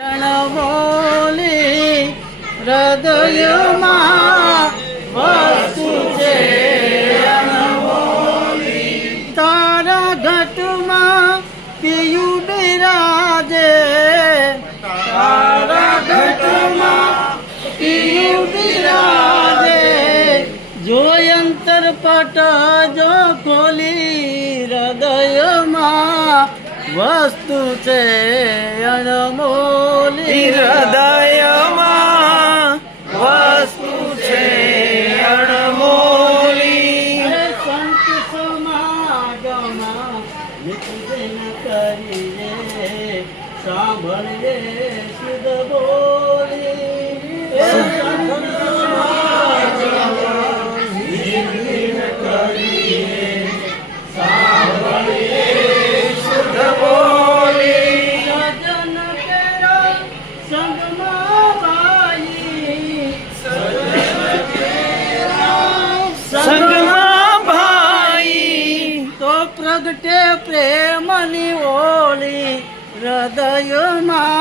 બોલી હૃદયમાં વસ્તુ છે અનમોલી. તારા ઘટમાં પિયું બિરાજે, તારા ઘટમાં પિયું બિરાજે. જોઈ અંતર પટ જો ખોલી હૃદયમાં વસ્તુ છે અનમોલી. હૃદયમાં વસ્તુ છે અણમોલી. સંત સમાગમાં નિત્યન કરીએ, સાંભળીએ શુદ્ધ બોલી. સંત સમાગમાં નિત્યન કરીએ, સાંભળીએ શુદ્ધ બોલી. સજન તેરા સંગમાં ભાઈ, સંગમાં ભાઈ તો પ્રગટે પ્રેમની ઓલી હૃદયમાં